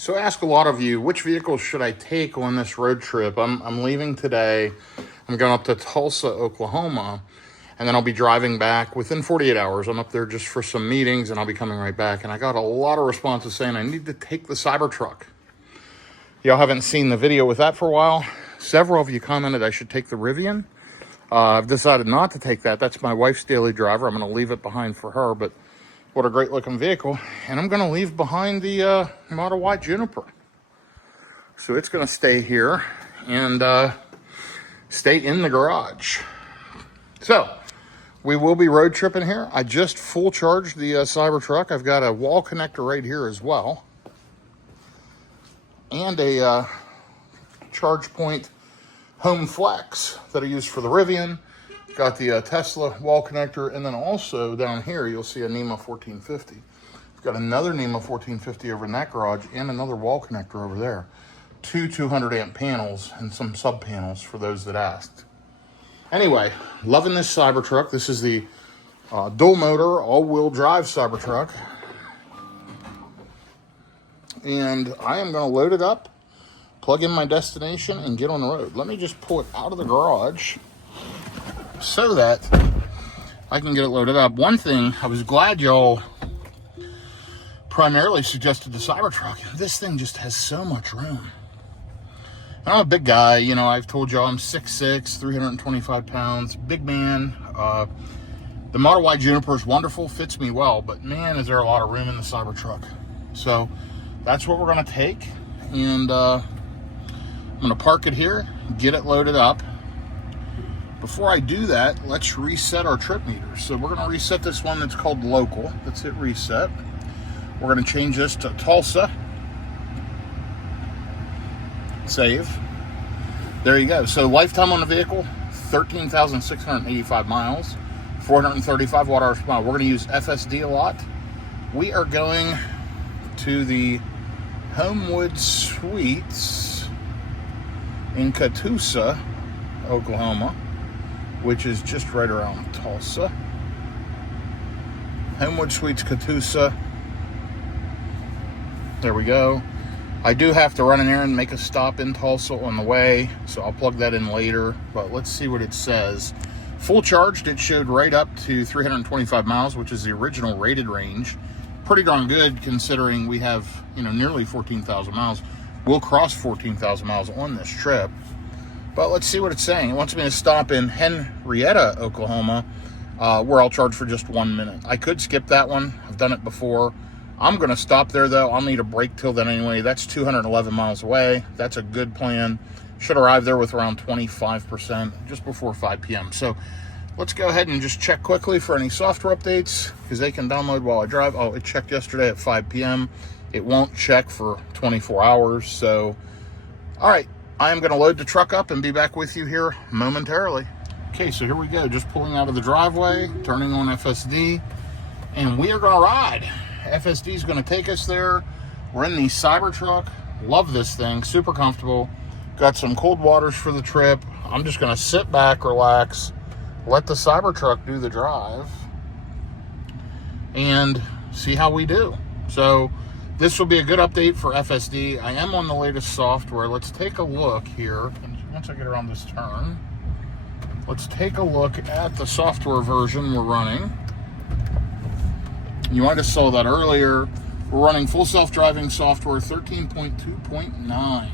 So I ask a lot of you, which vehicles should I take on this road trip? I'm leaving today. I'm going up to Tulsa, Oklahoma, and then I'll be driving back within 48 hours. I'm up there just for some meetings, and I'll be coming right back. And I got a lot of responses saying I need to take the Cybertruck. Y'all haven't seen the video with that for a while. Several of you commented I should take the Rivian. I've decided not to take that. That's my wife's daily driver. I'm going to leave it behind for her, but what a great looking vehicle. And I'm going to leave behind the Model Y Juniper. So it's going to stay here and stay in the garage. So we will be road tripping here. I just full charged the Cybertruck. I've got a wall connector right here as well. And a charge point home flex that I use for the Rivian. Got the Tesla wall connector, and then also down here you'll see a NEMA 1450. I've got another NEMA 1450 over in that garage and another wall connector over there. Two 200 amp panels and some sub panels for those that asked. Anyway, loving this Cybertruck. This is the dual motor all-wheel drive Cybertruck, and I am going to load it up, plug in my destination, and get on the road. Let me just pull it out of the garage so that I can get it loaded up. One thing, I was glad y'all primarily suggested the Cybertruck. This thing just has so much room. And I'm a big guy, you know, I've told y'all I'm 6'6", 325 pounds, big man. The Model Y Juniper is wonderful, fits me well, but man, is there a lot of room in the Cybertruck. So that's what we're gonna take, and I'm gonna park it here, get it loaded up. Before I do that, let's reset our trip meter. So we're gonna reset this one that's called local. Let's hit reset. We're gonna change this to Tulsa. Save. There you go. So lifetime on the vehicle, 13,685 miles, 435 watt-hours per mile. We're gonna use FSD a lot. We are going to the Homewood Suites in Tulsa, Oklahoma, which is just right around Tulsa. Homewood Suites, Tulsa. There we go. I do have to run in there and make a stop in Tulsa on the way, so I'll plug that in later, but let's see what it says. Full charged, it showed right up to 325 miles, which is the original rated range. Pretty darn good considering we have, you know, nearly 14,000 miles. We'll cross 14,000 miles on this trip. But let's see what it's saying. It wants me to stop in Henryetta, Oklahoma, where I'll charge for just 1 minute. I could skip that one. I've done it before. I'm going to stop there, though. I'll need a break till then anyway. That's 211 miles away. That's a good plan. Should arrive there with around 25%, just before 5 p.m. So let's go ahead and just check quickly for any software updates, because they can download while I drive. Oh, it checked yesterday at 5 p.m. It won't check for 24 hours. So, all right. I am going to load the truck up and be back with you here momentarily. Okay, so here we go. Just pulling out of the driveway, turning on FSD, and we are going to ride. FSD is going to take us there. We're in the Cybertruck. Love this thing. Super comfortable. Got some cold waters for the trip. I'm just going to sit back, relax, let the Cybertruck do the drive, and see how we do. So this will be a good update for FSD. I am on the latest software. Let's take a look here. Once I get around this turn, let's take a look at the software version we're running. You might have saw that earlier. We're running full self-driving software 13.2.9.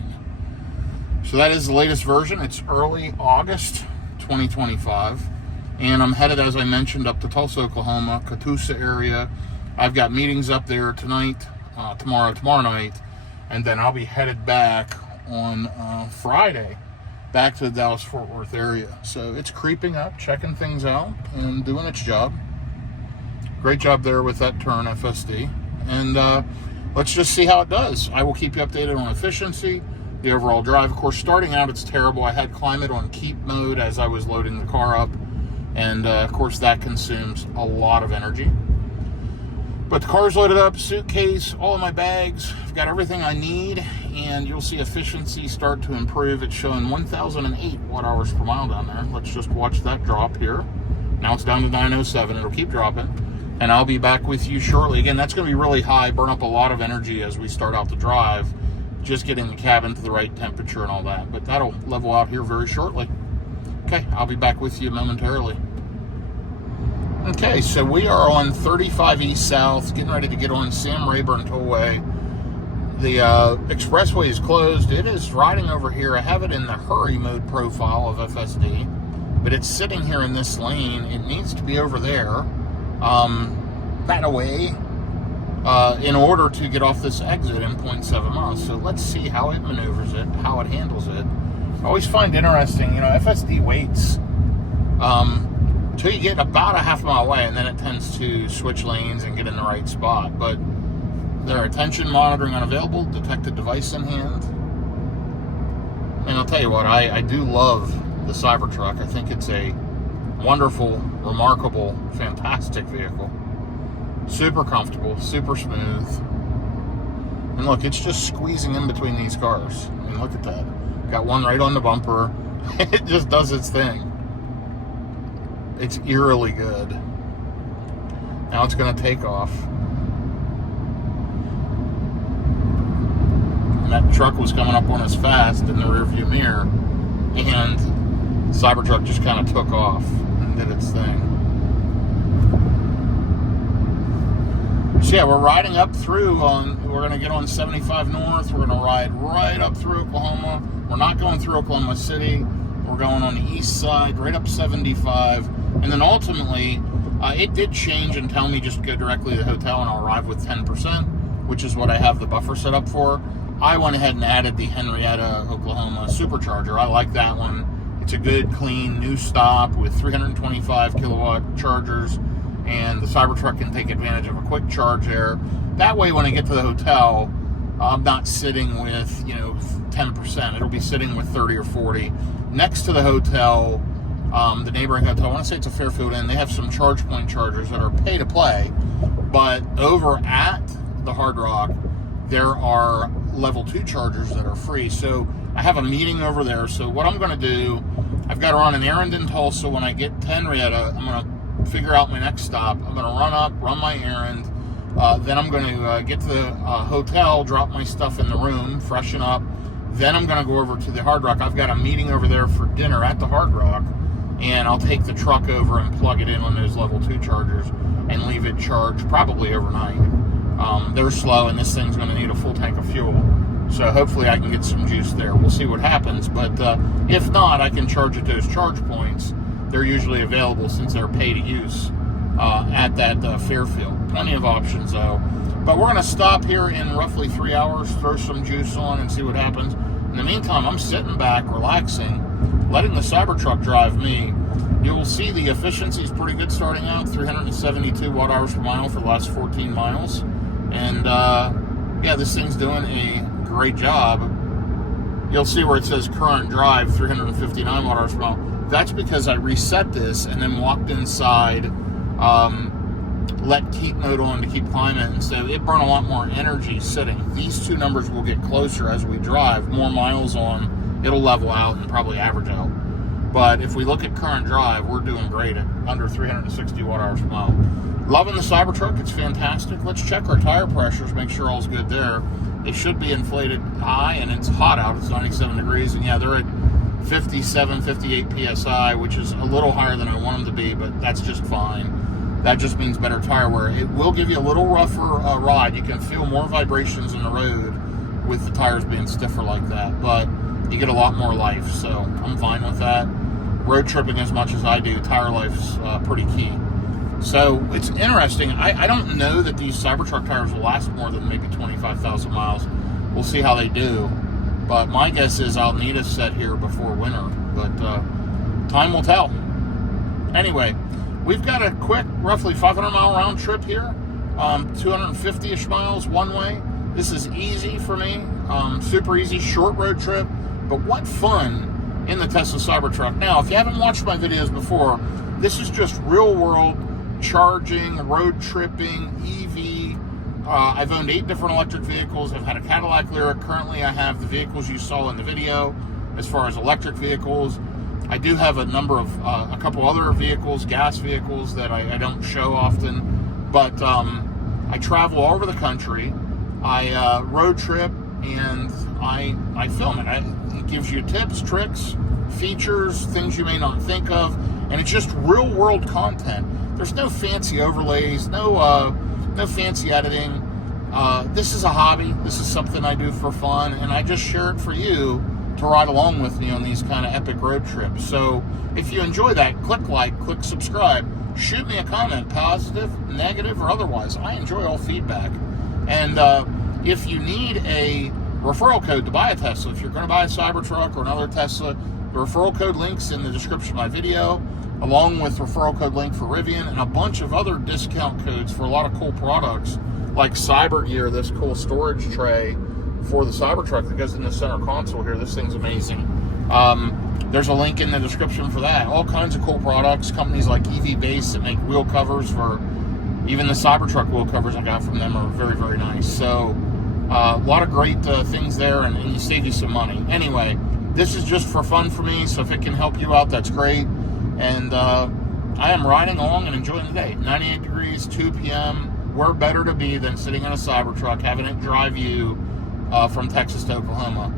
So that is the latest version. It's early August 2025. And I'm headed, as I mentioned, up to Tulsa, Oklahoma, Tulsa area. I've got meetings up there tonight, tomorrow night, and then I'll be headed back on Friday, back to the Dallas-Fort Worth area. So it's creeping up, checking things out, and doing its job. Great job there with that turn, FSD. And let's just see how it does. I will keep you updated on efficiency, the overall drive. Of course, starting out, it's terrible. I had climate on keep mode as I was loading the car up. And of course, that consumes a lot of energy. But the car's loaded up, suitcase, all of my bags. I've got everything I need, and you'll see efficiency start to improve. It's showing 1,008 watt-hours per mile down there. Let's just watch that drop here. Now it's down to 907. It'll keep dropping. and I'll be back with you shortly. Again, that's going to be really high, burn up a lot of energy as we start out the drive, just getting the cabin to the right temperature and all that. But that'll level out here very shortly. Okay, I'll be back with you momentarily. Okay, so we are on 35 East South, getting ready to get on Sam Rayburn Tollway. The expressway is closed. It is riding over here. I have it in the hurry mode profile of FSD, but it's sitting here in this lane. It needs to be over there, that away, in order to get off this exit in 0.7 miles. So let's see how it maneuvers it, how it handles it. I always find interesting, FSD waits till you get about a half mile away, and then it tends to switch lanes and get in the right spot. But their attention monitoring unavailable, detected device in hand. And I'll tell you what, I do love the Cybertruck. I think it's a wonderful, remarkable, fantastic vehicle. Super comfortable, super smooth. And look, it's just squeezing in between these cars. I mean, look at that. Got one right on the bumper. It just does its thing. It's eerily good. Now it's going to take off. And that truck was coming up on us fast in the rearview mirror, and Cybertruck just kind of took off and did its thing. So yeah, we're riding up through we're going to get on 75 North. We're going to ride right up through Oklahoma. We're not going through Oklahoma City. We're going on the east side, right up 75. And then ultimately, it did change and tell me just go directly to the hotel and I'll arrive with 10%, which is what I have the buffer set up for. I went ahead and added the Henryetta, Oklahoma Supercharger. I like that one. It's a good, clean, new stop with 325 kilowatt chargers, and the Cybertruck can take advantage of a quick charge there. That way, when I get to the hotel, I'm not sitting with, 10%. It'll be sitting with 30 or 40. Next to the hotel, the neighboring hotel, I want to say it's a Fairfield Inn, they have some charge point chargers that are pay to play, but over at the Hard Rock, there are level 2 chargers that are free. So I have a meeting over there. So what I'm going to do, I've got to run an errand in Tulsa. When I get to Henryetta, I'm going to figure out my next stop. I'm going to run my errand. Then I'm going to get to the hotel, drop my stuff in the room, freshen up. Then I'm going to go over to the Hard Rock. I've got a meeting over there for dinner at the Hard Rock, and I'll take the truck over and plug it in on those level 2 chargers and leave it charged probably overnight. They're slow, and this thing's going to need a full tank of fuel. So hopefully I can get some juice there. We'll see what happens. But if not, I can charge at those charge points. They're usually available since they're pay to use at that Fairfield. Plenty of options, though. But we're going to stop here in roughly 3 hours, throw some juice on, and see what happens. In the meantime, I'm sitting back, relaxing, letting the Cybertruck drive me. You'll see the efficiency is pretty good starting out, 372 watt-hours per mile for the last 14 miles. And, yeah, this thing's doing a great job. You'll see where it says current drive, 359 watt-hours per mile. That's because I reset this and then walked inside, let keep mode on to keep climbing, and so it burned a lot more energy sitting. These two numbers will get closer as we drive. More miles on, it'll level out and probably average out. But if we look at current drive, we're doing great at under 360 watt-hours per mile. Loving the Cybertruck. It's fantastic. Let's check our tire pressures, make sure all's good there. They should be inflated high, and it's hot out. It's 97 degrees, and yeah, they're at 57, 58 PSI, which is a little higher than I want them to be, but that's just fine. That just means better tire wear. It will give you a little rougher ride. You can feel more vibrations in the road with the tires being stiffer like that, but you get a lot more life, so I'm fine with that. Road tripping as much as I do, tire life's pretty key. So it's interesting. I don't know that these Cybertruck tires will last more than maybe 25,000 miles. We'll see how they do. But my guess is I'll need a set here before winter. But time will tell. Anyway, we've got a quick, roughly 500-mile round trip here. 250-ish miles one way. This is easy for me. Super easy, short road trip. But what fun in the Tesla Cybertruck. Now, if you haven't watched my videos before, this is just real-world charging, road tripping, EV. I've owned 8 different electric vehicles. I've had a Cadillac Lyriq. Currently, I have the vehicles you saw in the video as far as electric vehicles. I do have a number of, a couple other vehicles, gas vehicles that I don't show often. But I travel all over the country. I road trip, and I film it. It gives you tips, tricks, features, things you may not think of, and it's just real world content. There's no fancy overlays, no fancy editing. This is a hobby. This is something I do for fun, and I just share it for you to ride along with me on these kind of epic road trips. So if you enjoy that, click like, click subscribe, shoot me a comment, positive, negative, or otherwise. I enjoy all feedback. And if you need a referral code to buy a Tesla, if you're going to buy a Cybertruck or another Tesla, the referral code link's in the description of my video, along with referral code link for Rivian and a bunch of other discount codes for a lot of cool products, like Cyber Gear, this cool storage tray for the Cybertruck that goes in the center console here. This thing's amazing. There's a link in the description for that. All kinds of cool products. Companies like EV Base that make wheel covers for even the Cybertruck wheel covers I got from them are very, very nice. So a lot of great things there, and you save you some money. Anyway, this is just for fun for me, so if it can help you out, that's great. And I am riding along and enjoying the day. 98 degrees, 2 p.m. Where better to be than sitting in a Cybertruck, having it drive you from Texas to Oklahoma.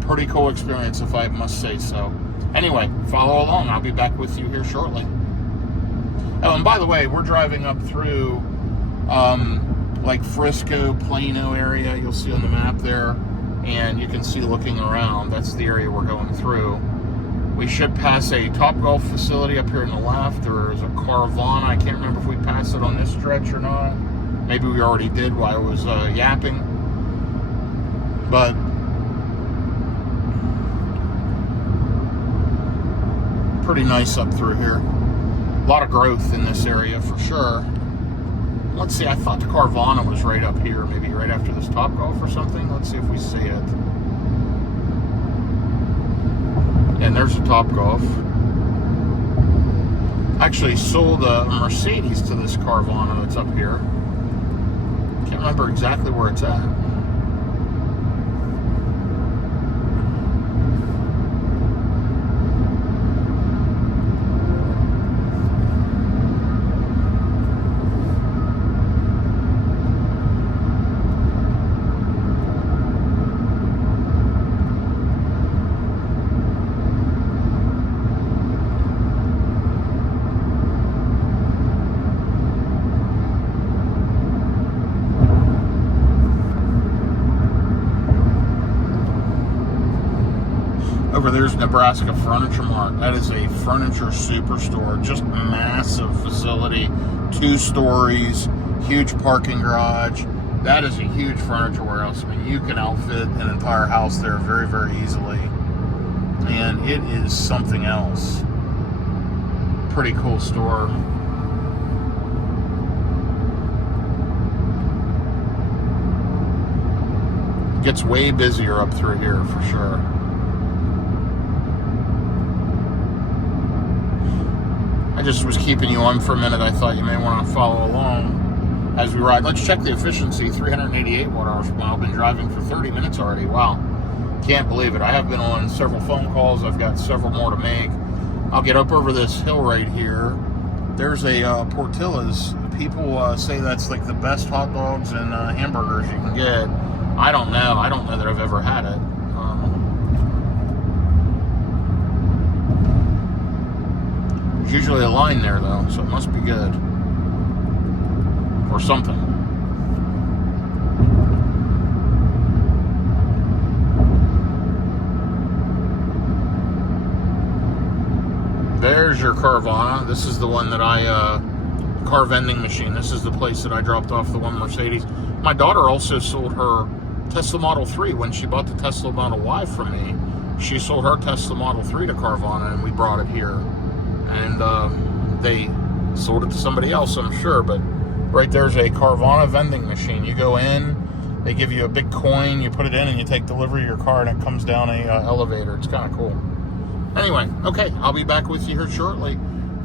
Pretty cool experience, if I must say so. Anyway, follow along. I'll be back with you here shortly. Oh, and by the way, we're driving up through like Frisco, Plano area. You'll see on the map there, and you can see looking around. That's the area we're going through. We should pass a Topgolf facility up here on the left. There's a Carvana. I can't remember if we passed it on this stretch or not. Maybe we already did while I was yapping. But pretty nice up through here. A lot of growth in this area for sure. Let's see, I thought the Carvana was right up here, maybe right after this Topgolf or something. Let's see if we see it. And there's the Topgolf. Actually sold a Mercedes to this Carvana that's up here. Can't remember exactly where it's at. Over there's Nebraska Furniture Mart. That is a furniture superstore, just massive facility, 2 stories, huge parking garage. That is a huge furniture warehouse. I mean, you can outfit an entire house there very, very easily. And it is something else. Pretty cool store. Gets way busier up through here for sure. I just was keeping you on for a minute. I thought you may want to follow along as we ride. Let's check the efficiency. 388 watt-hours per mile. Been driving for 30 minutes already. Wow. Can't believe it. I have been on several phone calls. I've got several more to make. I'll get up over this hill right here. There's a Portillo's. People say that's like the best hot dogs and hamburgers you can get. I don't know. I don't know that I've ever had it. There's usually a line there though, so it must be good. Or something. There's your Carvana. This is the one that car vending machine. This is the place that I dropped off the one Mercedes. My daughter also sold her Tesla Model 3 when she bought the Tesla Model Y from me. She sold her Tesla Model 3 to Carvana, and we brought it here. And they sold it to somebody else, I'm sure. But right there's a Carvana vending machine. You go in, they give you a big coin, you put it in, and you take delivery of your car, and it comes down a elevator. It's kind of cool. Anyway, okay, I'll be back with you here shortly.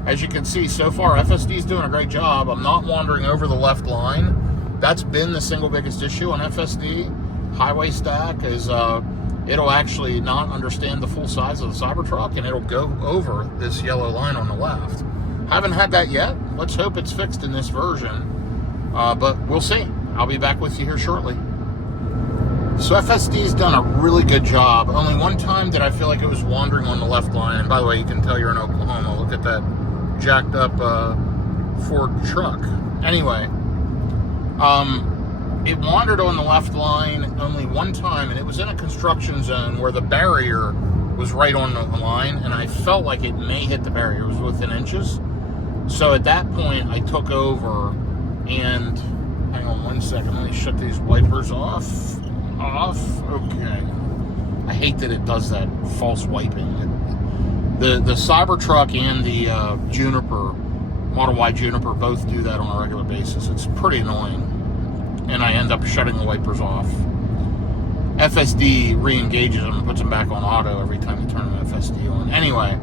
As you can see, so far, FSD is doing a great job. I'm not wandering over the left line. That's been the single biggest issue on FSD. Highway stack is it'll actually not understand the full size of the Cybertruck, and it'll go over this yellow line on the left. Haven't had that yet. Let's hope it's fixed in this version. But we'll see. I'll be back with you here shortly. So FSD's done a really good job. Only one time did I feel like it was wandering on the left line. And by the way, you can tell you're in Oklahoma. Look at that jacked up Ford truck. Anyway, it wandered on the left line only one time, and it was in a construction zone where the barrier was right on the line, and I felt like it may hit the barrier. It was within inches. So at that point, I took over, and hang on one second, let me shut these wipers off. Okay. I hate that it does that false wiping. The Cybertruck and the Juniper, Model Y Juniper, both do that on a regular basis. It's pretty annoying. And I end up shutting the wipers off. FSD re-engages them and puts them back on auto every time you turn the FSD on. Anyway,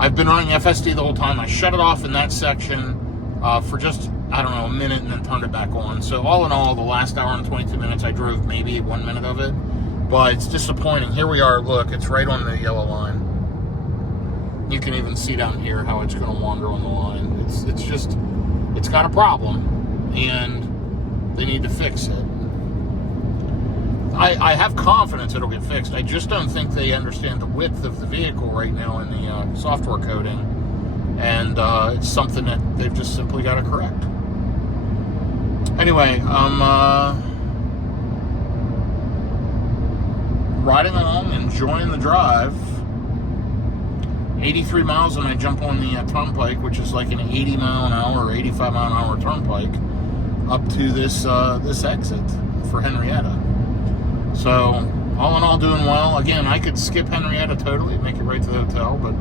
I've been running FSD the whole time. I shut it off in that section for just, I don't know, a minute and then turned it back on. So all in all, the last hour and 22 minutes, I drove maybe 1 minute of it. But it's disappointing. Here we are. Look, it's right on the yellow line. You can even see down here how it's going to wander on the line. It's got a problem, and they need to fix it. I have confidence it'll get fixed. I just don't think they understand the width of the vehicle right now in the software coding, and it's something that they've just simply got to correct. Anyway, I'm riding along, enjoying the drive. 83 miles and I jump on the turnpike, which is like an 80 mile an hour or 85 mile an hour turnpike up to this exit for Henryetta. So all in all, doing well. Again, I could skip Henryetta totally and make it right to the hotel, but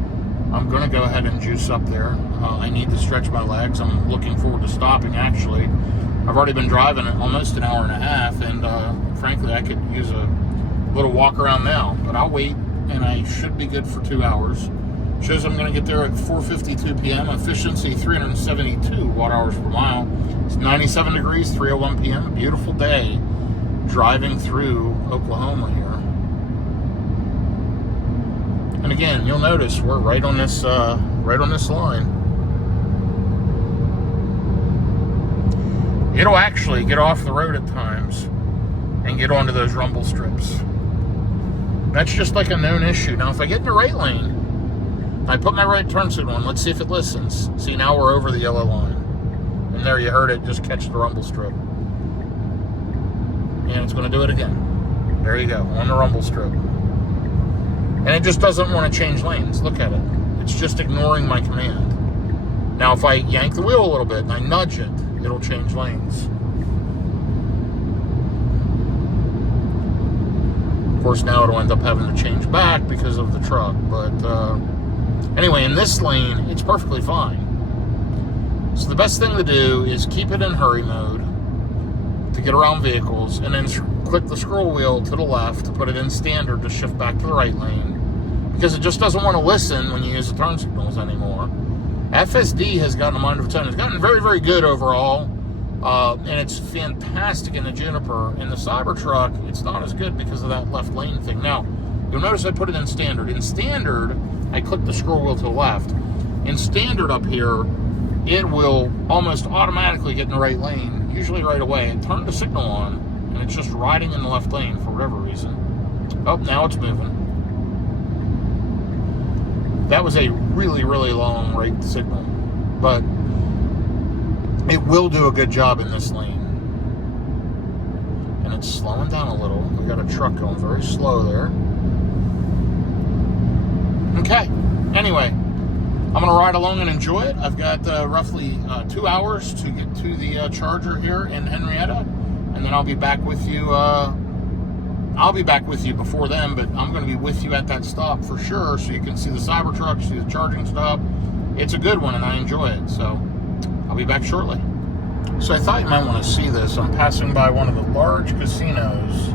I'm going to go ahead and juice up there. I need to stretch my legs. I'm looking forward to stopping, actually. I've already been driving almost an hour and a half, and frankly, I could use a little walk around now, but I'll wait, and I should be good for 2 hours. Shows I'm going to get there at 4:52 p.m. Efficiency 372 watt-hours per mile. It's 97 degrees, 3:01 p.m. A beautiful day driving through Oklahoma here. And again, you'll notice we're right on this line. It'll actually get off the road at times and get onto those rumble strips. That's just like a known issue. Now, if I get in the right lane, I put my right turn signal on. Let's see if it listens. See, now we're over the yellow line. And there you heard it, just catch the rumble strip. And it's going to do it again. There you go, on the rumble strip. And it just doesn't want to change lanes. Look at it. It's just ignoring my command. Now, if I yank the wheel a little bit and I nudge it, it'll change lanes. Of course, now it'll end up having to change back because of the truck. But anyway, in this lane, it's perfectly fine. So the best thing to do is keep it in hurry mode to get around vehicles, and then click the scroll wheel to the left to put it in standard to shift back to the right lane, because it just doesn't want to listen when you use the turn signals anymore. FSD has gotten a mind of its own. It's gotten very, very good overall, and it's fantastic in the Juniper. In the Cybertruck, it's not as good because of that left lane thing. Now, you'll notice I put it in standard. In standard, I click the scroll wheel to the left. In standard up here, it will almost automatically get in the right lane, usually right away, and turn the signal on, and it's just riding in the left lane for whatever reason. Oh, now it's moving. That was a really, really long right signal, but it will do a good job in this lane. And it's slowing down a little. We got a truck going very slow there. Okay, anyway, I'm going to ride along and enjoy it. I've got roughly 2 hours to get to the charger here in Henryetta, and then I'll be back with you. I'll be back with you before then, but I'm going to be with you at that stop for sure, so you can see the Cybertruck, see the charging stop. It's a good one, and I enjoy it, so I'll be back shortly. So I thought you might want to see this. I'm passing by one of the large casinos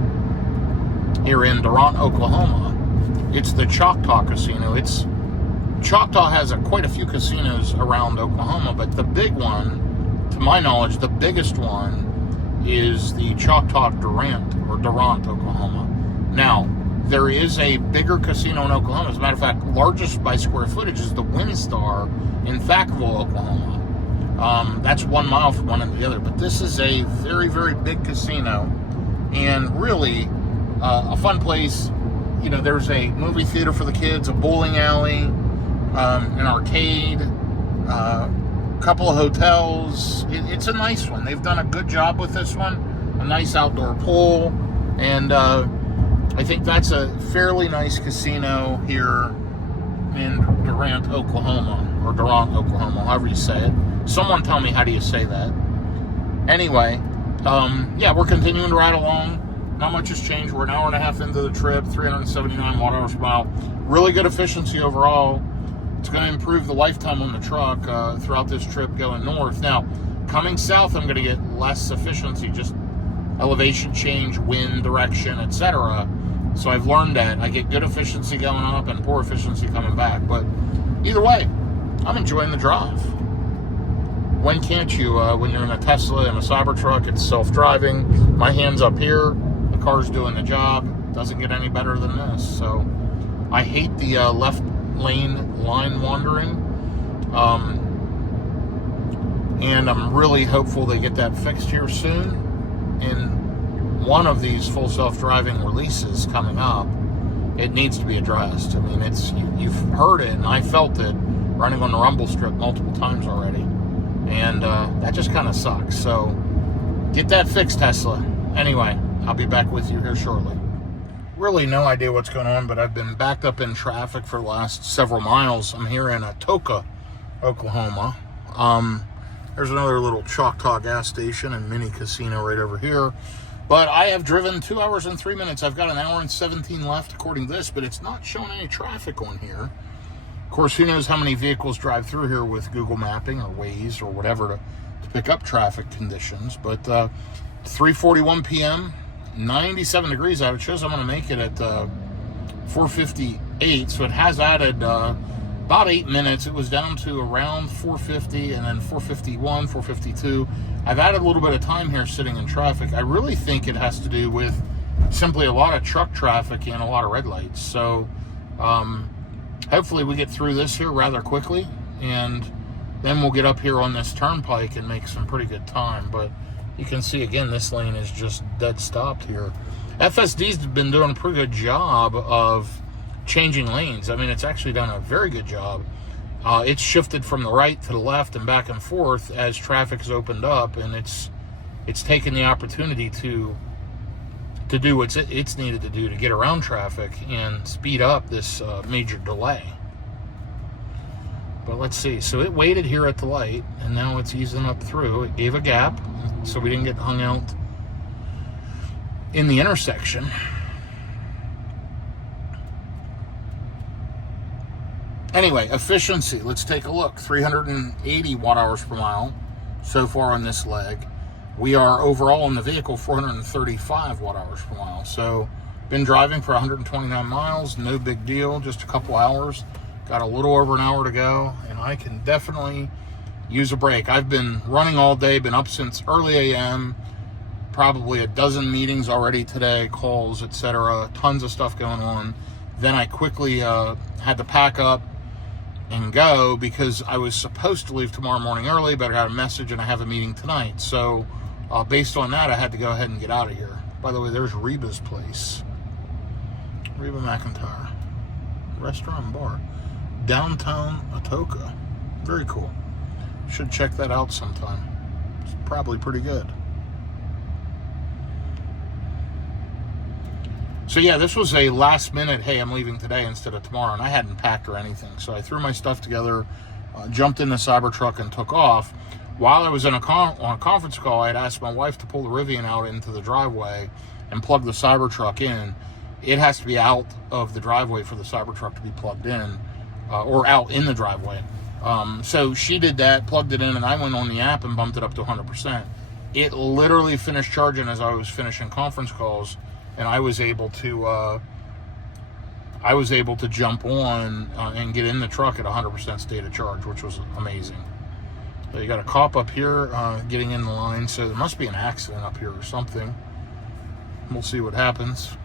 here in Durant, Oklahoma. It's the Choctaw Casino. Choctaw has quite a few casinos around Oklahoma, but the big one, to my knowledge, the biggest one is the Choctaw Durant, Oklahoma. Now, there is a bigger casino in Oklahoma. As a matter of fact, largest by square footage is the WinStar in Thackville, Oklahoma, That's 1 mile from one end to the other. But this is a very, very big casino, and really a fun place. You know, there's a movie theater for the kids, a bowling alley, an arcade, a couple of hotels. It's a nice one. They've done a good job with this one. A nice outdoor pool, and I think that's a fairly nice casino here in Durant, Oklahoma, or Durant, Oklahoma, however you say it. Someone tell me, how do you say that? Anyway, yeah, we're continuing to ride along. Not much has changed. We're an hour and a half into the trip, 379 watt-hours per mile. Really good efficiency overall. It's going to improve the lifetime on the truck throughout this trip going north. Now, coming south, I'm going to get less efficiency, just elevation change, wind direction, etc. So I've learned that. I get good efficiency going up and poor efficiency coming back. But either way, I'm enjoying the drive. When can't you? When you're in a Tesla and a Cybertruck, it's self-driving. My hand's up here. The car's doing the job. Doesn't get any better than this. So I hate the left lane line wandering. And I'm really hopeful they get that fixed here soon. In one of these full self-driving releases coming up, it needs to be addressed. I mean, you've heard it, and I felt it running on the rumble strip multiple times already, and that just kind of sucks. So get that fixed, Tesla. Anyway, I'll be back with you here shortly. Really no idea what's going on, but I've been backed up in traffic for the last several miles. I'm here in Tulsa, Oklahoma. There's another little Choctaw gas station and mini casino right over here. But I have driven 2 hours and 3 minutes. I've got an hour and 17 left according to this, but it's not showing any traffic on here. Of course, who knows how many vehicles drive through here with Google Mapping or Waze or whatever to pick up traffic conditions. But 3:41 p.m., 97 degrees out. It shows I'm going to make it at 4:58, so it has added about 8 minutes. It was down to around 4:50 and then 4:51, 4:52. I've added a little bit of time here sitting in traffic. I really think it has to do with simply a lot of truck traffic and a lot of red lights. So hopefully we get through this here rather quickly, and then we'll get up here on this turnpike and make some pretty good time. But you can see, again, this lane is just dead stopped here. FSD's been doing a pretty good job of changing lanes. I mean, it's actually done a very good job. It's shifted from the right to the left and back and forth as traffic has opened up, and it's taken the opportunity to do what it's needed to do to get around traffic and speed up this major delay. But let's see. So it waited here at the light, and now it's easing up through. It gave a gap, so we didn't get hung out in the intersection. Anyway, efficiency. Let's take a look. 380 watt-hours per mile so far on this leg. We are overall in the vehicle 435 watt-hours per mile. So been driving for 129 miles. No big deal. Just a couple hours. Got a little over an hour to go, and I can definitely use a break. I've been running all day, been up since early a.m., probably a dozen meetings already today, calls, etc., tons of stuff going on. Then I quickly had to pack up and go because I was supposed to leave tomorrow morning early, but I got a message and I have a meeting tonight. So based on that, I had to go ahead and get out of here. By the way, there's Reba's place. Reba McIntyre. Restaurant and bar. Downtown Atoka. Very cool. Should check that out sometime. It's probably pretty good. So yeah, this was a last minute, hey, I'm leaving today instead of tomorrow, and I hadn't packed or anything. So I threw my stuff together, jumped in the Cybertruck and took off. While I was on a conference call, I had asked my wife to pull the Rivian out into the driveway and plug the Cybertruck in. It has to be out of the driveway for the Cybertruck to be plugged in, or out in the driveway. So she did that, plugged it in, and I went on the app and bumped it up to 100%. It literally finished charging as I was finishing conference calls, and I was able to jump on and get in the truck at 100% state of charge, which was amazing. So you got a cop up here getting in the line, so there must be an accident up here or something. We'll see what happens.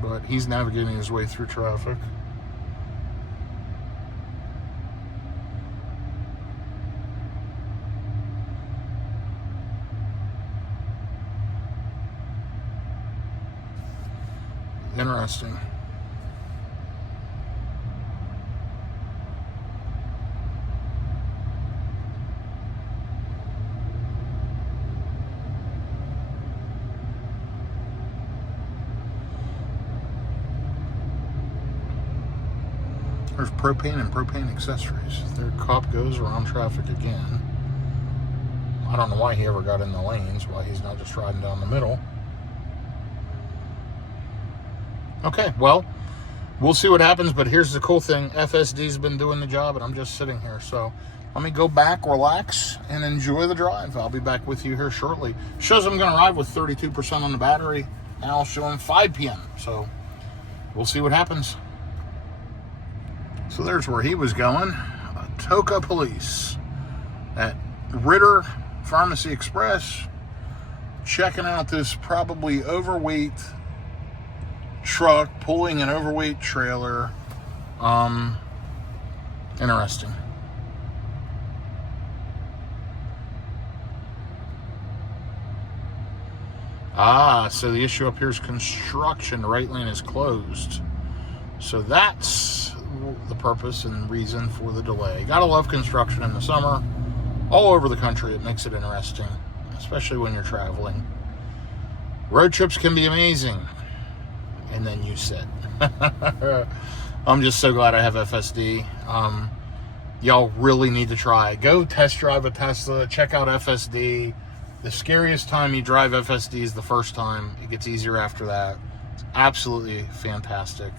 But he's navigating his way through traffic. Interesting. There's propane and propane accessories. Their cop goes around traffic again. I don't know why he ever got in the lanes, why he's not just riding down the middle. Okay, well, we'll see what happens, but here's the cool thing. FSD's been doing the job, and I'm just sitting here. So let me go back, relax, and enjoy the drive. I'll be back with you here shortly. Shows I'm going to arrive with 32% on the battery. Now showing 5 p.m. So we'll see what happens. So there's where he was going. Atoka Police at Ritter Pharmacy Express, checking out this probably overweight truck pulling an overweight trailer. Interesting. So the issue up here is construction. The right lane is closed. So that's the purpose and reason for the delay. Gotta love construction in the summer. All over the country, it makes it interesting, especially when you're traveling. Road trips can be amazing. And then you sit. I'm just so glad I have FSD. Y'all really need to try it. Go test drive a Tesla. Check out FSD. The scariest time you drive FSD is the first time. It gets easier after that. It's absolutely fantastic.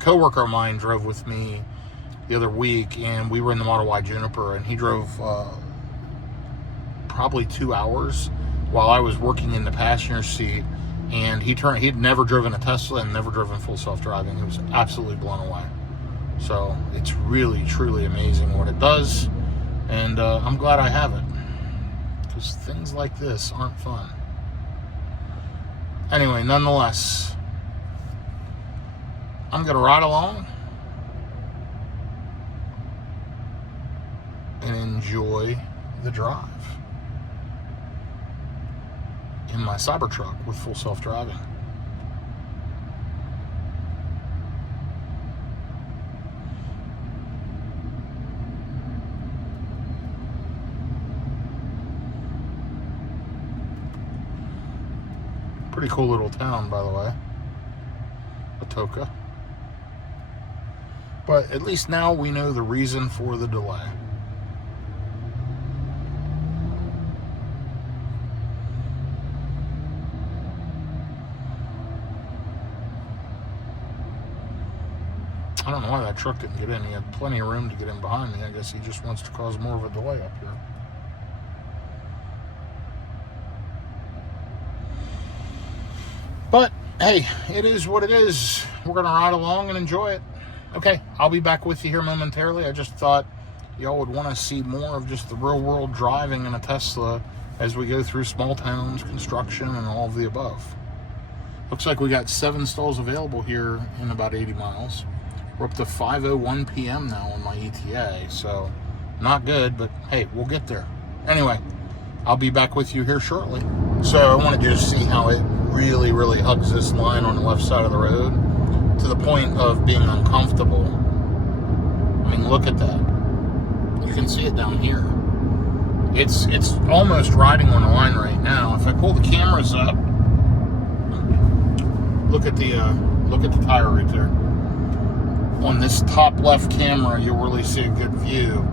Coworker of mine drove with me the other week, and we were in the Model Y Juniper, and he drove probably 2 hours while I was working in the passenger seat. And he'd never driven a Tesla and never driven full self-driving. He was absolutely blown away. So it's really, truly amazing what it does. And I'm glad I have it, because things like this aren't fun. Anyway, nonetheless, I'm going to ride along and enjoy the drive in my Cybertruck with full self-driving. Pretty cool little town, by the way, Atoka. But at least now we know the reason for the delay. I don't know why that truck didn't get in. He had plenty of room to get in behind me. I guess he just wants to cause more of a delay up here. But, hey, it is what it is. We're going to ride along and enjoy it. Okay, I'll be back with you here momentarily. I just thought y'all would want to see more of just the real-world driving in a Tesla as we go through small towns, construction, and all of the above. Looks like we got 7 stalls available here in about 80 miles. We're up to 5:01 p.m. now on my ETA, so not good, but hey, we'll get there. Anyway, I'll be back with you here shortly. So I wanted you to see how it really, really hugs this line on the left side of the road to the point of being uncomfortable. I mean, look at that. You can see it down here. It's almost riding on the line right now. If I pull the cameras up, look at the tire right there. On this top left camera, you'll really see a good view.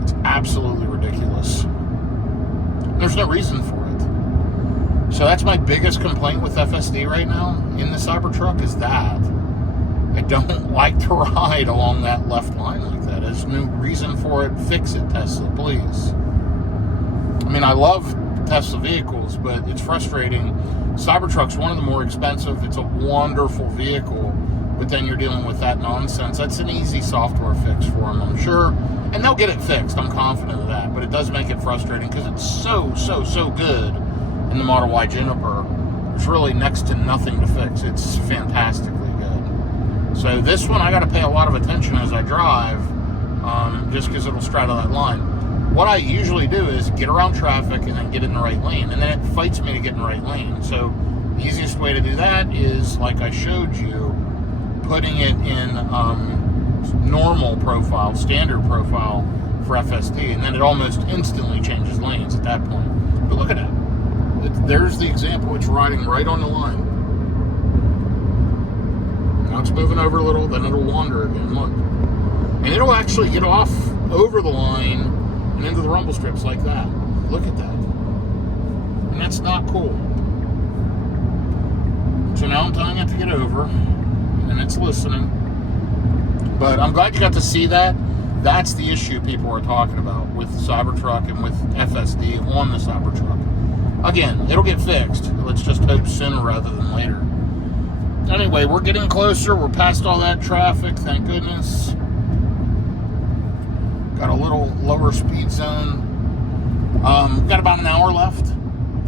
It's absolutely ridiculous. There's no reason for it. So that's my biggest complaint with FSD right now in the Cybertruck is that I don't like to ride along that left line like that. There's no reason for it. Fix it, Tesla, please. I mean, I love Tesla vehicles, but it's frustrating. Cybertruck's one of the more expensive. It's a wonderful vehicle, but then you're dealing with that nonsense. That's an easy software fix for them, I'm sure. And they'll get it fixed. I'm confident of that. But it does make it frustrating because it's so good in the Model Y Juniper. There's really next to nothing to fix. It's fantastically good. So this one, I got to pay a lot of attention as I drive, just because it'll straddle that line. What I usually do is get around traffic and then get in the right lane. And then it fights me to get in the right lane. So Easiest way to do that is, like I showed you, putting it in normal profile, standard profile for FSD, and then it almost instantly changes lanes at that point. But look at that. There's the example. It's riding right on the line. Now it's moving over a little, then it'll wander again. Look. And it'll actually get off over the line and into the rumble strips like that. Look at that. And that's not cool. So now I'm telling it to get over, and it's listening. But I'm glad you got to see that. That's the issue people are talking about with Cybertruck and with FSD on the Cybertruck. Again, it'll get fixed. Let's just hope sooner rather than later. Anyway, we're getting closer. We're past all that traffic, thank goodness. Got a little lower speed zone. Got about an hour left.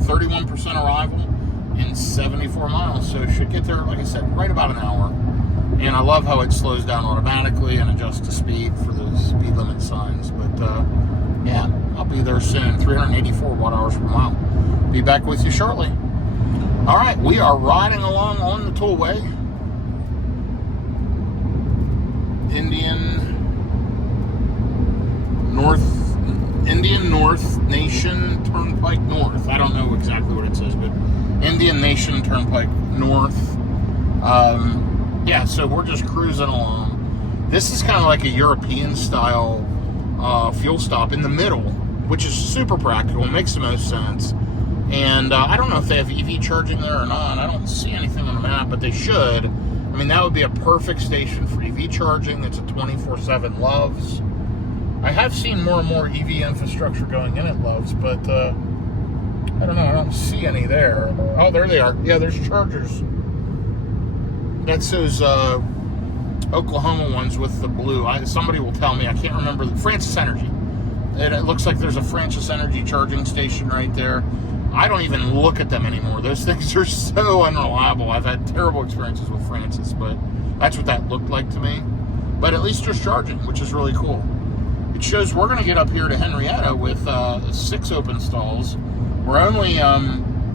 31% arrival in 74 miles. So it should get there, like I said, right about an hour. And I love how it slows down automatically and adjusts the speed for those speed limit signs. But yeah, I'll be there soon. 384 watt-hours per mile. Be back with you shortly. All right, we are riding along on the tollway. Indian North Nation Turnpike North. I don't know exactly what it says, but Indian Nation Turnpike North. Yeah, so we're just cruising along. This is kind of like a European style fuel stop in the middle, which is super practical, makes the most sense. And I don't know if they have EV charging there or not. I don't see anything on the map, but they should. I mean, that would be a perfect station for EV charging. It's a 24/7 Love's. I have seen more and more EV infrastructure going in at Love's, but I don't know. I don't see any there. Oh, there they are. Yeah, there's chargers. That's those Oklahoma ones with the blue. Somebody will tell me. I can't remember. Francis Energy. It looks like there's a Francis Energy charging station right there. I don't even look at them anymore. Those things are so unreliable. I've had terrible experiences with Francis, but that's what that looked like to me. But at least there's charging, which is really cool. It shows we're going to get up here to Henryetta with 6 open stalls. We're only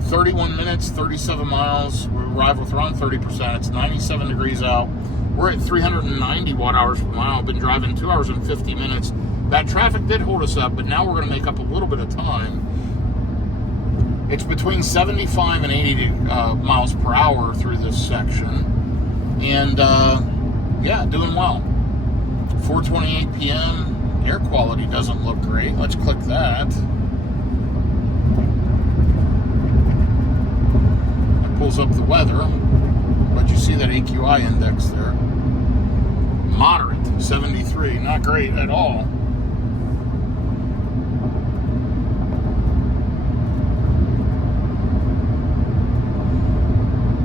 31 minutes, 37 miles. We arrive with around 30%. It's 97 degrees out. We're at 390 watt-hours per mile. Been driving 2 hours and 50 minutes. That traffic did hold us up, but now we're going to make up a little bit of time. It's between 75 and 80 miles per hour through this section. And, yeah, doing well. 4:28 p.m. Air quality doesn't look great. Let's click that. It pulls up the weather. But you see that AQI index there. Moderate, 73. Not great at all.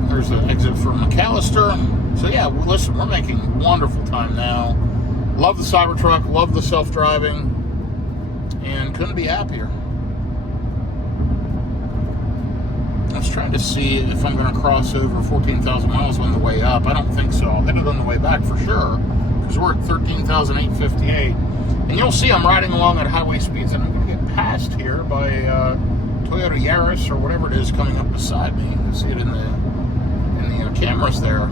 There's the exit for McAllister. So yeah, listen, we're making wonderful time now. Love the Cybertruck, love the self-driving, and couldn't be happier. I was trying to see if I'm going to cross over 14,000 miles on the way up. I don't think so. I'll hit it on the way back for sure, because we're at 13,858. And you'll see I'm riding along at highway speeds, and I'm going to get passed here by Toyota Yaris or whatever it is coming up beside me. You can see it in the cameras there.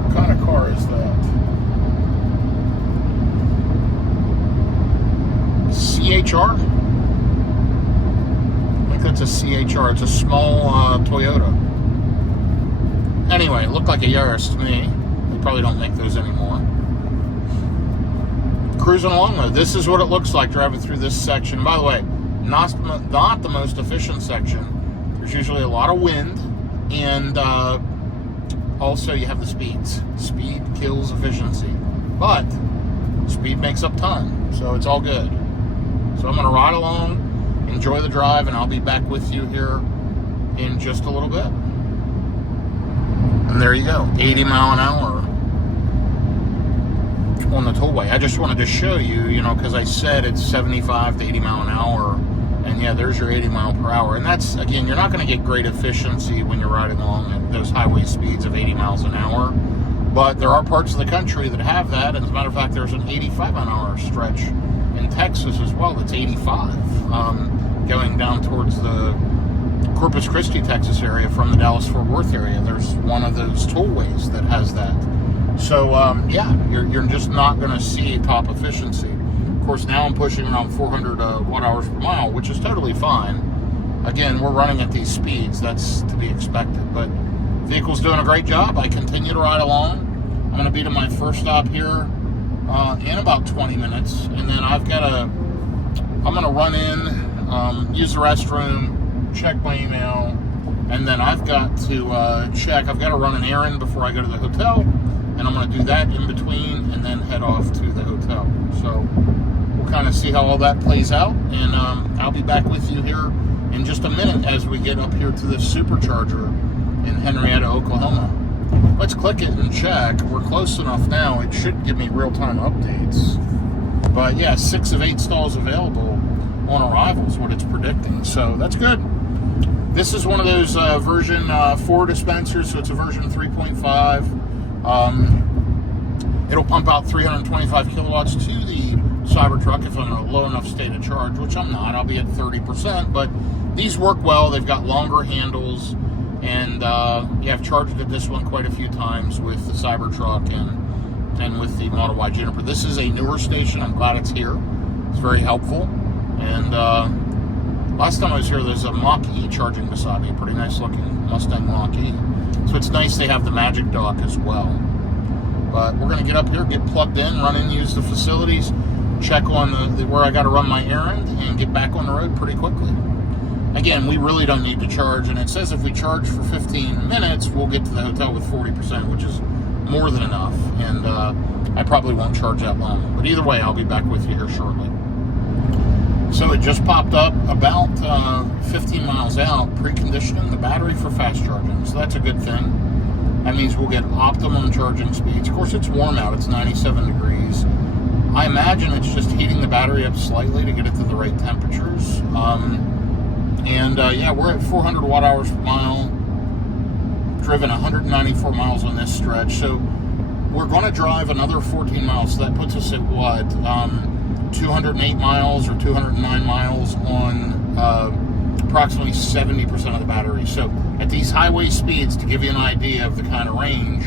What kind of car is that? CHR? I think that's a CHR. It's a small Toyota. Anyway, it looked like a Yaris to me. They probably don't make those anymore. Cruising along though. This is what it looks like driving through this section. By the way, not the most efficient section. There's usually a lot of wind, and also you have the speeds. Speed kills efficiency, but speed makes up time, so it's all good. So I'm going to ride along, enjoy the drive, and I'll be back with you here in just a little bit. And there you go, 80 mile an hour on the tollway. I just wanted to show you, because I said it's 75 to 80 mile an hour. And yeah, there's your 80 mile per hour. And that's, again, you're not going to get great efficiency when you're riding along at those highway speeds of 80 miles an hour. But there are parts of the country that have that. And as a matter of fact, there's an 85 mile an hour stretch in Texas as well that's 85. going down towards the Corpus Christi, Texas area from the Dallas-Fort Worth area. There's one of those tollways that has that. So, yeah, you're just not going to see top efficiency. Of course, now I'm pushing around 400 watt-hours per mile, which is totally fine. Again, we're running at these speeds. That's to be expected. But vehicle's doing a great job. I continue to ride along. I'm going to be to my first stop here in about 20 minutes. And then I'm going to run in, use the restroom, check my email, and then I've got to I've got to run an errand before I go to the hotel, and I'm going to do that in between and then head off to the hotel. So we'll kind of see how all that plays out, and I'll be back with you here in just a minute as we get up here to this supercharger in Henryetta, Oklahoma. Let's click it and check. We're close enough now. It should give me real-time updates. But yeah, 6 of 8 stalls available on arrival is what it's predicting. So that's good. This is one of those version 4 dispensers, so it's a version 3.5. It'll pump out 325 kilowatts to the Cybertruck if I'm in a low enough state of charge, which I'm not. I'll be at 30%, but these work well. They've got longer handles, and yeah, I've charged at this one quite a few times with the Cybertruck and with the Model Y Juniper. This is a newer station. I'm glad it's here. It's very helpful. And last time I was here, there's a Mach-E charging beside me. A pretty nice looking Mustang Mach-E. So it's nice they have the Magic Dock as well. But we're going to get up here, get plugged in, run in, use the facilities, check on where I got to run my errand, and get back on the road pretty quickly. Again, we really don't need to charge, and it says if we charge for 15 minutes, we'll get to the hotel with 40%, which is more than enough, and I probably won't charge that long. But either way, I'll be back with you here shortly. So it just popped up about 15 miles out, preconditioning the battery for fast charging, so that's a good thing. That means we'll get optimum charging speeds. Of course, it's warm out. It's 97 degrees. I imagine it's just heating the battery up slightly to get it to the right temperatures. Yeah, we're at 400 watt-hours per mile. Driven 194 miles on this stretch. So we're going to drive another 14 miles. So that puts us at what? 208 miles or 209 miles on approximately 70% of the battery. So at these highway speeds, to give you an idea of the kind of range,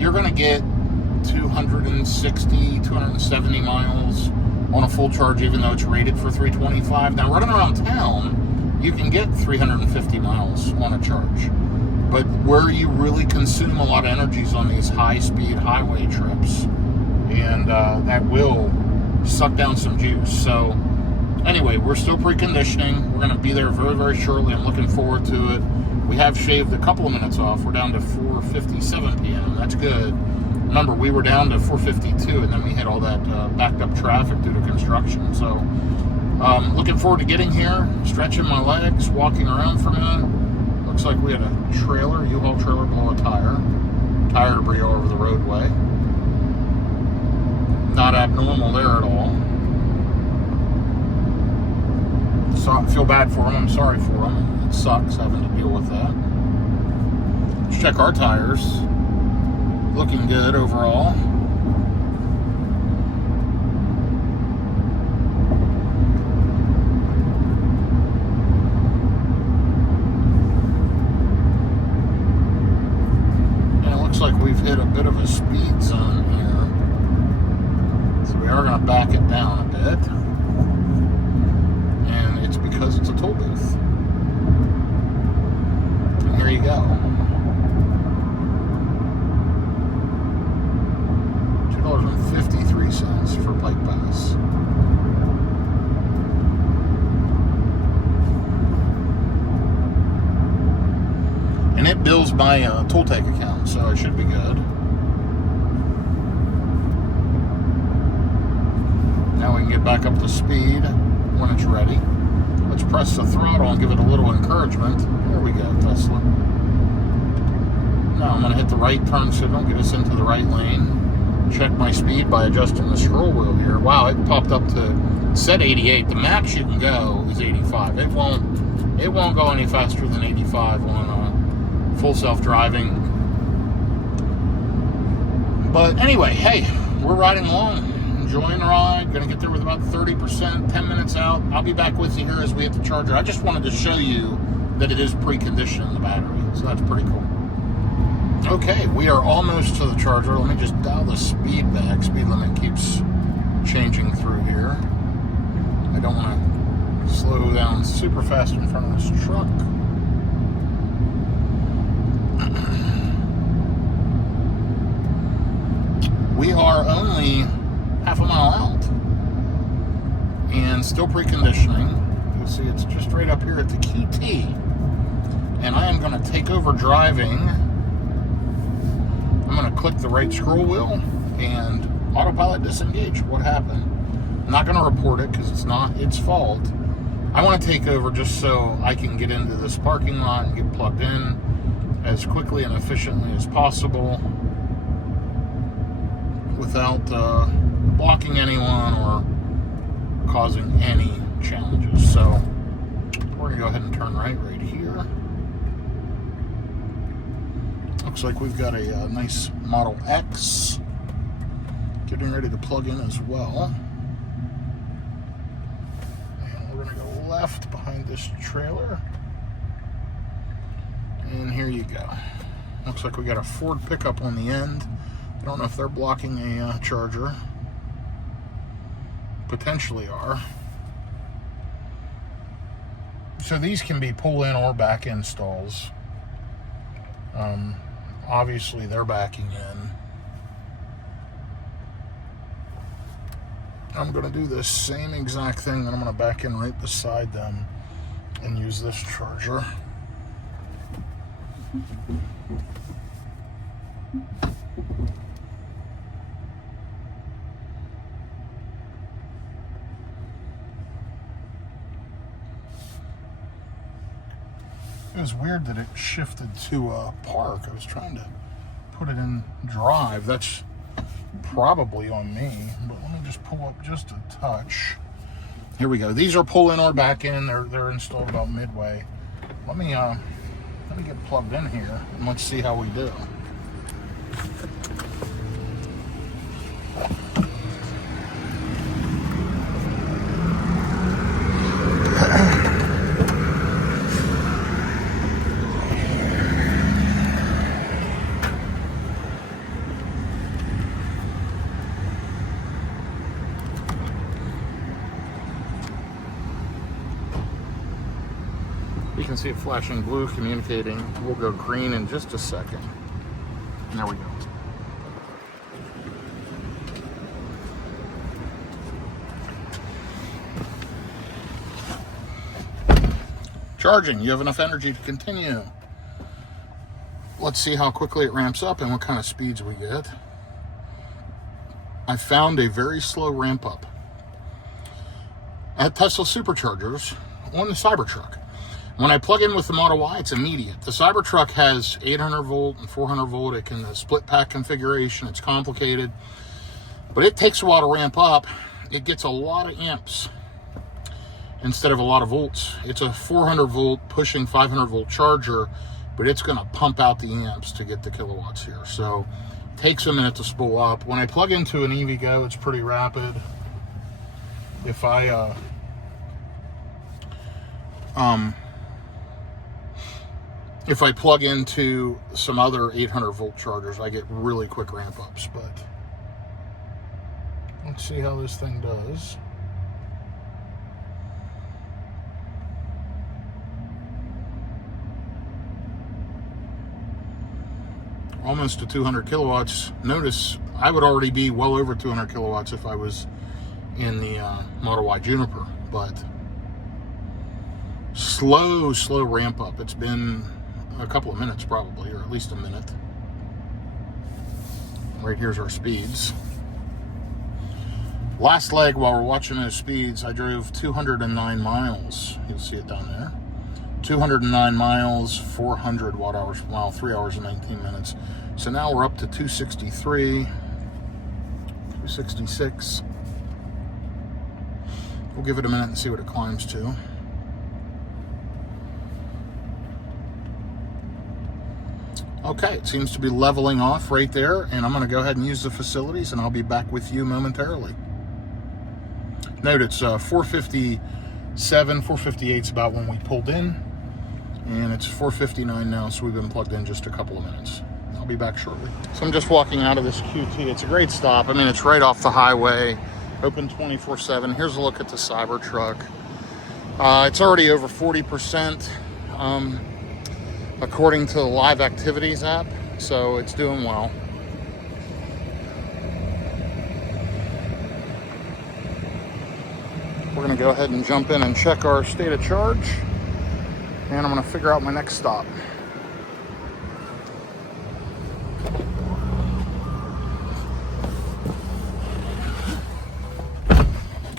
you're going to get 260, 270 miles on a full charge, even though it's rated for 325. Now, running around town, you can get 350 miles on a charge. But where you really consume a lot of energy is on these high-speed highway trips. And that will suck down some juice. So anyway, we're still preconditioning. We're going to be there very, very shortly. I'm looking forward to it. We have shaved a couple of minutes off. We're down to 4:57 p.m. That's good. Remember, we were down to 4:52, and then we hit all that backed up traffic due to construction. So looking forward to getting here, stretching my legs, walking around for a minute. Looks like we had a trailer, U-Haul trailer below a tire debris all over the roadway. Not abnormal there at all. So I feel bad for them. I'm sorry for them. It sucks having to deal with that. Let's check our tires. Looking good overall. And it looks like we've hit a bit of a speed zone here. So we are going to back it down a bit. And it's because it's a toll booth. And here you go. $2.53 for Pike Pass. And it bills my toll tag account, so it should be good. Now we can get back up to speed when it's ready. Let's press the throttle and give it a little encouragement. There we go, Tesla. Now I'm going to hit the right turn signal, get us into the right lane. Check my speed by adjusting the scroll wheel here. Wow, it popped up to set 88. The max you can go is 85. It won't go any faster than 85 on full self-driving. But anyway, hey, we're riding along, enjoying the ride. Gonna get there with about 30%, 10 minutes out. I'll be back with you here as we hit the charger. I just wanted to show you that it is preconditioning the battery, so that's pretty cool. Okay, we are almost to the charger. Let me just dial the speed back. Speed limit keeps changing through here. I don't want to slow down super fast in front of this truck. We are only half a mile out and still preconditioning. You'll see it's just right up here at the QT. And I am going to take over driving. I'm going to click the right scroll wheel and autopilot disengage. What happened? I'm not going to report it because it's not its fault. I want to take over just so I can get into this parking lot and get plugged in as quickly and efficiently as possible without blocking anyone or causing any challenges. So we're going to go ahead and turn right here. Looks like we've got a nice Model X getting ready to plug in as well. And we're going to go left behind this trailer. And here you go. Looks like we got a Ford pickup on the end. I don't know if they're blocking a charger. Potentially are. So these can be pull-in or back-in stalls. Obviously, they're backing in. I'm going to do this same exact thing, then I'm going to back in right beside them and use this charger. It was weird that it shifted to park. I was trying to put it in drive. That's probably on me, but let me just pull up just a touch. Here we go. These are pull in or back in. They're installed about midway. Let me get plugged in here and let's see how we do. You can see it flashing blue, communicating. We'll go green in just a second. And there we go. Charging. You have enough energy to continue. Let's see how quickly it ramps up and what kind of speeds we get. I found a very slow ramp up at Tesla Superchargers on the Cybertruck. When I plug in with the Model Y, it's immediate. The Cybertruck has 800 volt and 400 volt. It can split pack configuration. It's complicated, but it takes a while to ramp up. It gets a lot of amps instead of a lot of volts. It's a 400 volt pushing 500 volt charger, but it's going to pump out the amps to get the kilowatts here. So it takes a minute to spool up. When I plug into an EVgo, it's pretty rapid. If I plug into some other 800 volt chargers, I get really quick ramp ups, but let's see how this thing does. Almost to 200 kilowatts. Notice I would already be well over 200 kilowatts if I was in the Model Y Juniper, but slow ramp up. It's been a couple of minutes probably, or at least a minute. Right here's our speeds. Last leg, while we're watching those speeds, I drove 209 miles. You'll see it down there. 209 miles, 400 watt hours per mile, 3 hours and 19 minutes. So now we're up to 263, 266. We'll give it a minute and see what it climbs to. Okay, it seems to be leveling off right there, and I'm going to go ahead and use the facilities, and I'll be back with you momentarily. Note it's 4:57, 4:58 is about when we pulled in, and it's 4:59 now, so we've been plugged in just a couple of minutes. I'll be back shortly. So I'm just walking out of this QT. It's a great stop. I mean, it's right off the highway, open 24/7. Here's a look at the Cybertruck. It's already over 40%, according to the Live Activities app, so it's doing well. We're gonna go ahead and jump in and check our state of charge, and I'm gonna figure out my next stop.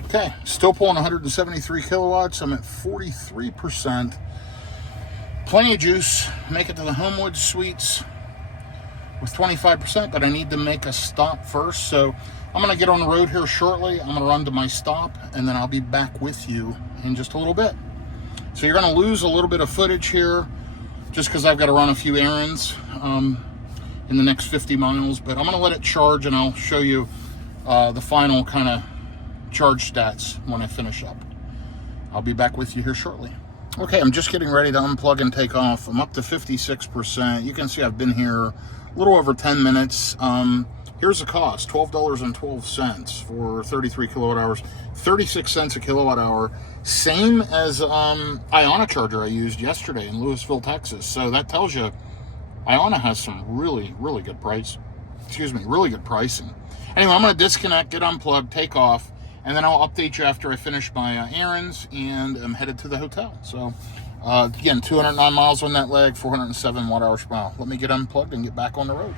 Okay, still pulling 173 kilowatts. I'm at 43%. Plenty of juice. Make it to the Homewood Suites with 25%, but I need to make a stop first. So I'm gonna get on the road here shortly. I'm gonna run to my stop, and then I'll be back with you in just a little bit. So you're gonna lose a little bit of footage here just because I've got to run a few errands in the next 50 miles, but I'm gonna let it charge, and I'll show you the final kind of charge stats when I finish up. I'll be back with you here shortly. Okay, I'm just getting ready to unplug and take off. I'm up to 56%. You can see I've been here a little over 10 minutes. Here's the cost, $12.12 for 33 kilowatt hours, 36 cents a kilowatt hour. Same as Iona charger I used yesterday in Louisville, Texas. So that tells you Iona has some really good really good pricing. Anyway, I'm gonna disconnect, get unplugged, take off, and then I'll update you after I finish my errands, and I'm headed to the hotel. So again, 209 miles on that leg, 407 watt hours per mile. Let me get unplugged and get back on the road.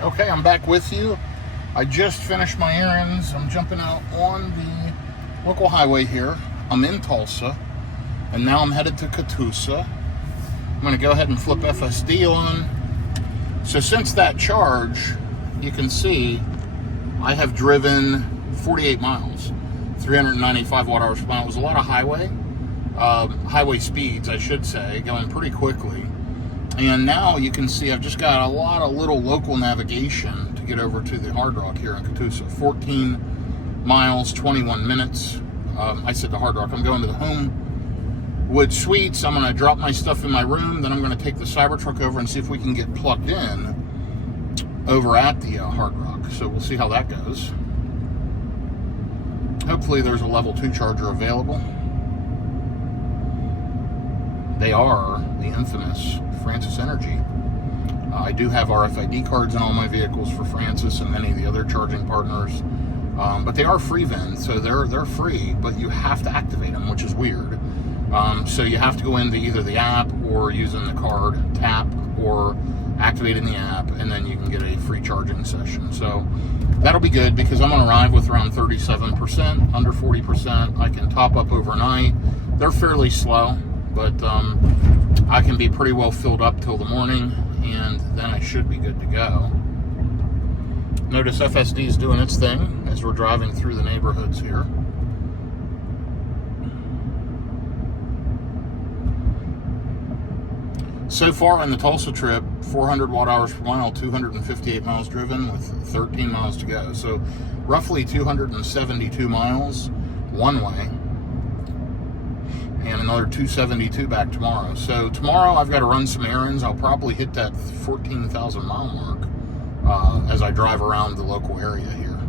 Okay, I'm back with you. I just finished my errands. I'm jumping out on the local highway here. I'm in Tulsa, and now I'm headed to Tulsa. I'm gonna go ahead and flip FSD on. So since that charge, you can see I have driven 48 miles, 395 watt hours per mile. It was a lot of highway speeds, I should say, going pretty quickly. And now you can see I've just got a lot of little local navigation to get over to the Hard Rock here in Tulsa. 14 miles, 21 minutes. I said the Hard Rock. I'm going to the Homewood Suites. I'm going to drop my stuff in my room. Then I'm going to take the Cybertruck over and see if we can get plugged in over at the Hard Rock. So we'll see how that goes. Hopefully there's a level 2 charger available. They are the infamous Francis Energy. I do have RFID cards in all my vehicles for Francis and many of the other charging partners, but they are free vend, so they're free, but you have to activate them, which is weird. So you have to go into either the app or using the card, tap or activating the app, and then you can get a free charging session. So that'll be good because I'm going to arrive with around 37%, under 40%. I can top up overnight. They're fairly slow, but I can be pretty well filled up till the morning, and then I should be good to go. Notice FSD is doing its thing as we're driving through the neighborhoods here. So far on the Tulsa trip, 400 watt hours per mile, 258 miles driven with 13 miles to go. So roughly 272 miles one way, and another 272 back tomorrow. So tomorrow I've got to run some errands. I'll probably hit that 14,000 mile mark as I drive around the local area here.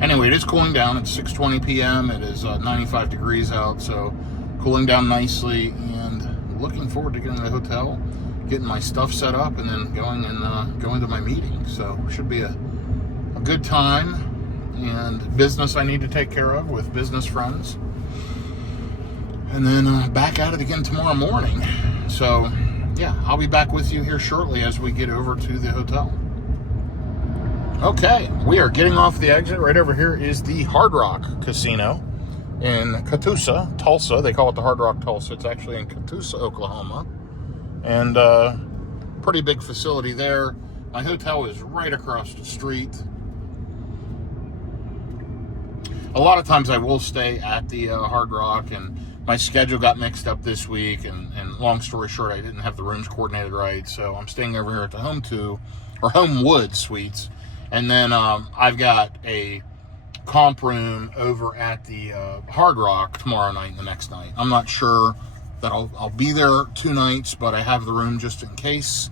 Anyway, it is cooling down. It's 6:20 p.m. It is 95 degrees out, so cooling down nicely, and looking forward to getting to the hotel, getting my stuff set up, and then going to my meeting. So it should be a good time, and business I need to take care of with business friends. And then back at it again tomorrow morning. So yeah, I'll be back with you here shortly as we get over to the hotel. Okay, we are getting off the exit. Right over here is the Hard Rock Casino in Tulsa. They call it the Hard Rock Tulsa. It's actually in Tulsa, Oklahoma. And pretty big facility there. My hotel is right across the street. A lot of times I will stay at the Hard Rock, and my schedule got mixed up this week, and long story short, I didn't have the rooms coordinated right, so I'm staying over here at the Homewood Suites. And then I've got a comp room over at the Hard Rock tomorrow night and the next night. I'm not sure that I'll be there 2 nights, but I have the room just in case,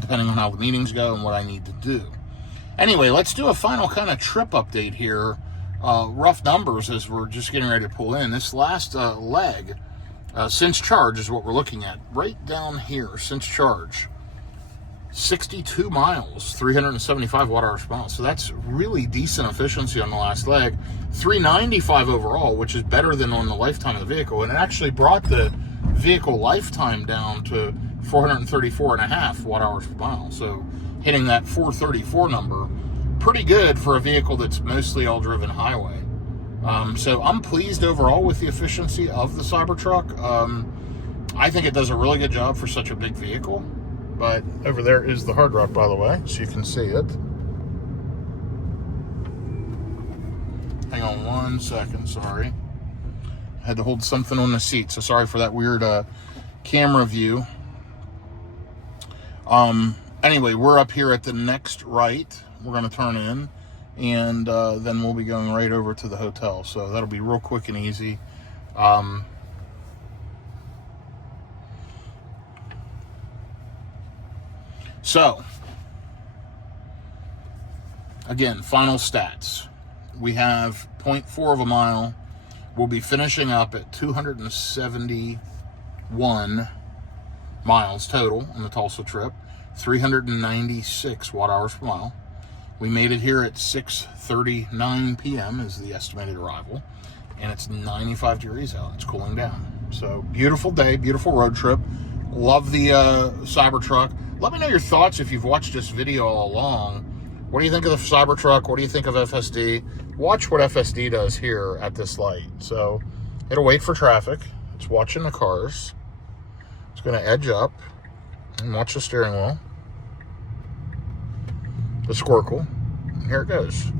depending on how the meetings go and what I need to do. Anyway, let's do a final kind of trip update here. Rough numbers as we're just getting ready to pull in. This last leg, since charge is what we're looking at. Right down here, since charge. 62 miles, 375 watt-hours per mile. So that's really decent efficiency on the last leg. 395 overall, which is better than on the lifetime of the vehicle. And it actually brought the vehicle lifetime down to 434.5 watt-hours per mile. So hitting that 434 number, pretty good for a vehicle that's mostly all driven highway. So I'm pleased overall with the efficiency of the Cybertruck. I think it does a really good job for such a big vehicle. But over there is the Hard Rock, by the way, so you can see it. Hang on 1 second, sorry. I had to hold something on the seat, so sorry for that weird camera view. Anyway, we're up here at the next right. We're going to turn in, and then we'll be going right over to the hotel. So that'll be real quick and easy. So, again, final stats. We have 0.4 of a mile. We'll be finishing up at 271 miles total on the Tulsa trip. 396 watt-hours per mile. We made it here at 6:39 p.m. is the estimated arrival. And it's 95 degrees out. It's cooling down. So, beautiful day, beautiful road trip. Love the Cybertruck. Let me know your thoughts if you've watched this video all along. What do you think of the Cybertruck? What do you think of FSD? Watch what FSD does here at this light. So it'll wait for traffic. It's watching the cars. It's going to edge up and watch the steering wheel. The squircle. And here it goes.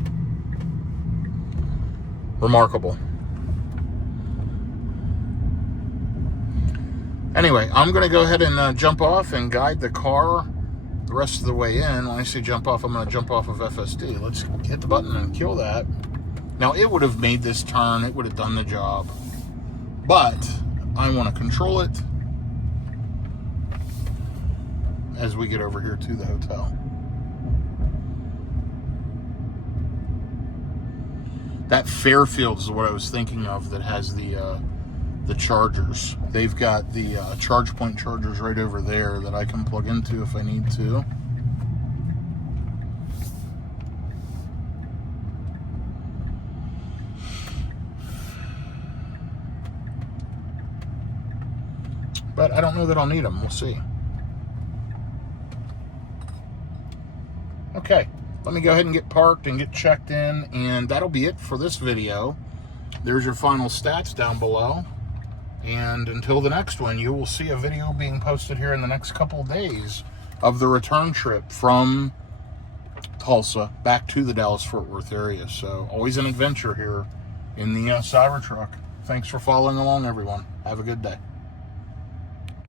Remarkable. Anyway, I'm going to go ahead and jump off and guide the car the rest of the way in. When I say jump off, I'm going to jump off of FSD. Let's hit the button and kill that. Now, it would have made this turn. It would have done the job. But I want to control it as we get over here to the hotel. That Fairfield is what I was thinking of that has the chargers. They've got the charge point chargers right over there that I can plug into if I need to. But I don't know that I'll need them. We'll see. Okay, let me go ahead and get parked and get checked in, and that'll be it for this video. There's your final stats down below. And until the next one, you will see a video being posted here in the next couple of days of the return trip from Tulsa back to the Dallas-Fort Worth area. So always an adventure here in the Cybertruck. Thanks for following along, everyone. Have a good day.